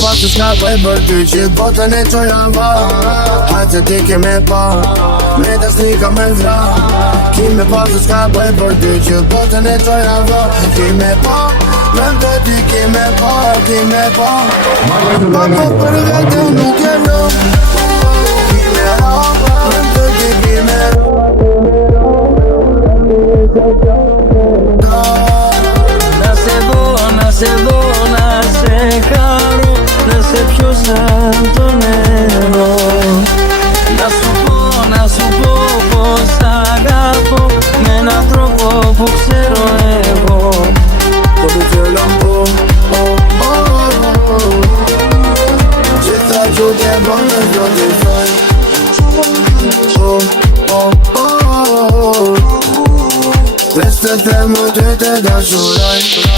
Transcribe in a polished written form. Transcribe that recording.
pas të shkapoj për ty që botën e qoja va. Hajtë ti ke me pa, me të snika me vra. Ki me pas të shkapoj për ty që botën e qoja va. Ki me pa, me më të ty ki me pa, ki me pa. Bako për vete nuk e rë. Ki me ra, me më të ty ki me ra. Nëse caro, nëse pjosa të nero. Na supo, po s'agapo, me na trovo, po xero ego. Po du që lampo, oh, oh. Gjitha që t'je bënë do t'i thoj. Oh, oh, oh. Reste të më ty të dashuraj.